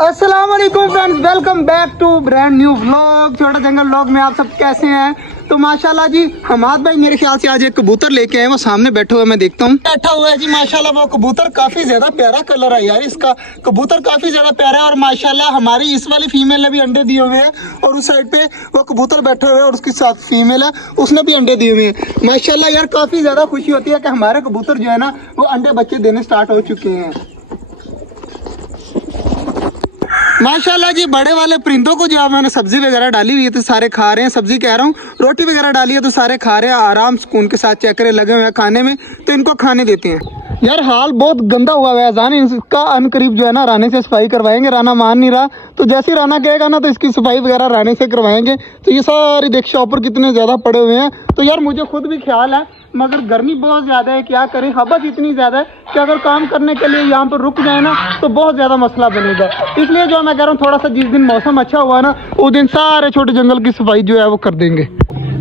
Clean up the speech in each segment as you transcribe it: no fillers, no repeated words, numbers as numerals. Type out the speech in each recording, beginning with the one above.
अस्सलाम वालेकुम friends, welcome back to brand new vlog. छोटा जंगल व्लॉग में आप सब कैसे हैं? तो माशाल्लाह जी हमाद भाई मेरे ख्याल से आज एक कबूतर लेके आए, वो सामने बैठे हुए मैं देखता हूँ बैठा हुआ है जी। माशाल्लाह वो कबूतर काफी ज्यादा प्यारा कलर है यार इसका, कबूतर काफी ज्यादा प्यारा है। और माशाल्लाह हमारी इस वाली फीमेल ने भी अंडे दिए हुए हैं और उस साइड पे वो कबूतर बैठे हुए हैं और उसके साथ फीमेल है, उसने भी अंडे दिए हुए हैं। माशाल्लाह यार काफी ज्यादा खुशी होती है कि हमारे कबूतर जो है ना वो अंडे बच्चे देने स्टार्ट हो चुके हैं। माशाल्लाह जी बड़े वाले परिंदों को जो है मैंने सब्जी वगैरह डाली हुई है तो सारे खा रहे हैं, सब्जी कह रहा हूँ, रोटी वगैरह डाली है तो सारे खा रहे हैं आराम सुकून के साथ, चक्करे लगे हुए हैं खाने में तो इनको खाने देते हैं। यार हाल बहुत गंदा हुआ है अजान, इसका अनकरीब जो है ना राने से सफाई करवाएंगे। राना मान नहीं रहा तो जैसे ही राना कहेगा ना तो इसकी सफाई वगैरह राने से करवाएंगे। तो ये सारी देख शॉपर कितने ज़्यादा पड़े हुए हैं। तो यार मुझे खुद भी ख्याल है मगर गर्मी बहुत ज़्यादा है, क्या करें, हबस इतनी ज़्यादा है कि अगर काम करने के लिए यहाँ पर रुक जाए ना तो बहुत ज़्यादा मसला बनेगा। इसलिए जो मैं कह रहा हूँ थोड़ा सा जिस दिन मौसम अच्छा हुआ ना उस दिन सारे छोटे जंगल की सफाई जो है वो कर देंगे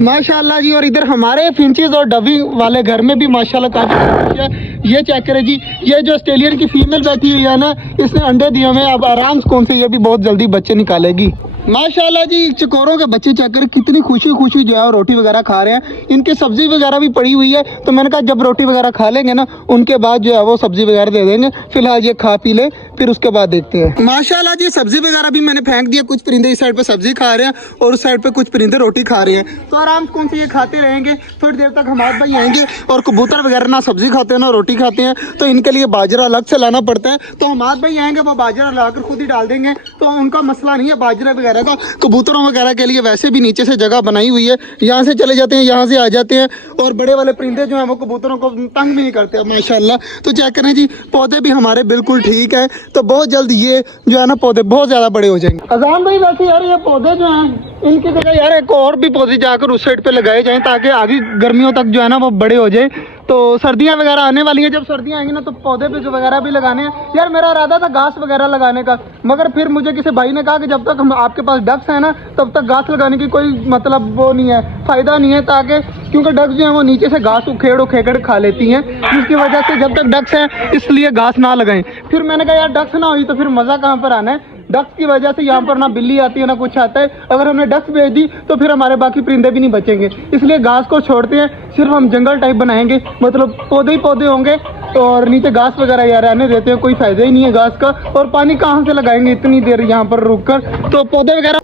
माशाल्लाह जी। और इधर हमारे फिंचेस और डबी वाले घर में भी माशाल्लाह काफी ये चेक करें जी, ये जो ऑस्ट्रेलियन की फीमेल बैठी हुई है ना इसने अंडे दिए हुए, अब आराम से कौन से ये भी बहुत जल्दी बच्चे निकालेगी माशाल्लाह जी। चकोरों के बच्चे चेक करें कितनी खुशी खुशी जो है रोटी वगैरह खा रहे हैं, इनकी सब्जी वगैरह भी पड़ी हुई है। तो मैंने कहा जब रोटी वगैरह खा लेंगे ना उनके बाद जो है वो सब्जी वगैरह दे देंगे, फिलहाल ये खा पी ले फिर उसके बाद देखते हैं। माशाल्लाह जी सब्जी वगैरह भी मैंने फेंक दिया, कुछ परिंदे इस साइड पे सब्जी खा रहे हैं और उस साइड पे कुछ परिंदे रोटी खा रहे हैं। तो आराम से कौन से ये खाते रहेंगे, थोड़ी देर तक हमारे भाई आएंगे। और कबूतर वगैरह ना सब्जी खाते हैं ना रोटी खाते हैं तो इनके लिए बाजरा अलग से लाना पड़ता है। तो हमारे भाई आएंगे वो बाजरा लाकर खुद ही डाल देंगे, तो उनका मसला नहीं है बाजरा वगैरह का। कबूतरों वगैरह के लिए वैसे भी नीचे से जगह बनाई हुई है, यहाँ से चले जाते हैं यहाँ से आ जाते हैं। और बड़े वाले परिंदे जो हैं वो कबूतरों को तंग भी नहीं करते माशाल्लाह। तो चेक करें जी पौधे भी हमारे बिल्कुल ठीक है, तो बहुत जल्द ये जो है ना पौधे बहुत ज़्यादा बड़े हो जाएंगे। अजान भाई वैसे यार ये पौधे जो हैं इनकी जगह यार एक और भी पौधे जाकर उस साइड पे लगाए जाएं ताकि आगे गर्मियों तक जो है ना वो बड़े हो जाए। तो सर्दियां वगैरह आने वाली हैं, जब सर्दियां आएंगी ना तो पौधे पे जो वगैरह भी लगाने हैं। यार मेरा इरादा था घास वगैरह लगाने का, मगर फिर मुझे किसी भाई ने कहा कि जब तक हम आपके पास डक्स है ना तब तक घास लगाने की कोई मतलब वो नहीं है, फ़ायदा नहीं है, ताकि क्योंकि डक्स जो है वो नीचे से घास उखेड़ खा लेती हैं, जिसकी वजह से जब तक डक्स हैं इसलिए घास ना लगाएं। फिर मैंने कहा यार डक्स ना हुई तो फिर मज़ा कहाँ पर आना है, डक्स की वजह से यहाँ पर ना बिल्ली आती है ना कुछ आता है। अगर हमने डक्स भेज दी तो फिर हमारे बाकी परिंदे भी नहीं बचेंगे, इसलिए घास को छोड़ते हैं, सिर्फ हम जंगल टाइप बनाएंगे, मतलब पौधे ही पौधे होंगे और नीचे घास वगैरह यार रहने देते हैं, कोई फायदा ही नहीं है घास का। और पानी कहाँ से लगाएंगे इतनी देर यहाँ पर रुक कर, तो पौधे वगैरह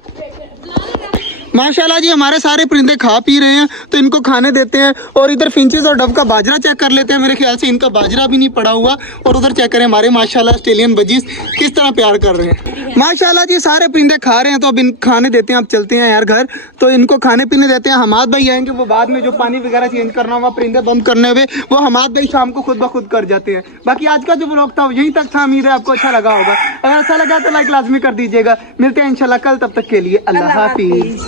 माशाल्लाह जी हमारे सारे परिंदे खा पी रहे हैं तो इनको खाने देते हैं। और इधर फिंचेस और डब का बाजरा चेक कर लेते हैं, मेरे ख्याल से इनका बाजरा भी नहीं पड़ा हुआ। और उधर चेक करें हमारे माशाल्लाह ऑस्ट्रेलियन बजीज किस तरह प्यार कर रहे हैं माशाल्लाह जी। सारे परिंदे खा रहे हैं तो अब इन खाने देते हैं, अब चलते हैं यार घर, तो इनको खाने पीने देते हैं। हमाद भाई आएंगे वो बाद में जो पानी वगैरह चेंज करना हुआ परिंदे बंद करने हुए वो हमाद भाई शाम को खुद ब खुद कर जाते हैं। बाकी आज का जो व्लॉग था यहीं तक था, उम्मीद है आपको अच्छा लगा होगा। अगर अच्छा लगा तो लाइक लाजमी कर दीजिएगा। मिलते हैं इंशाल्लाह कल, तब तक के लिए अल्लाह हाफिज।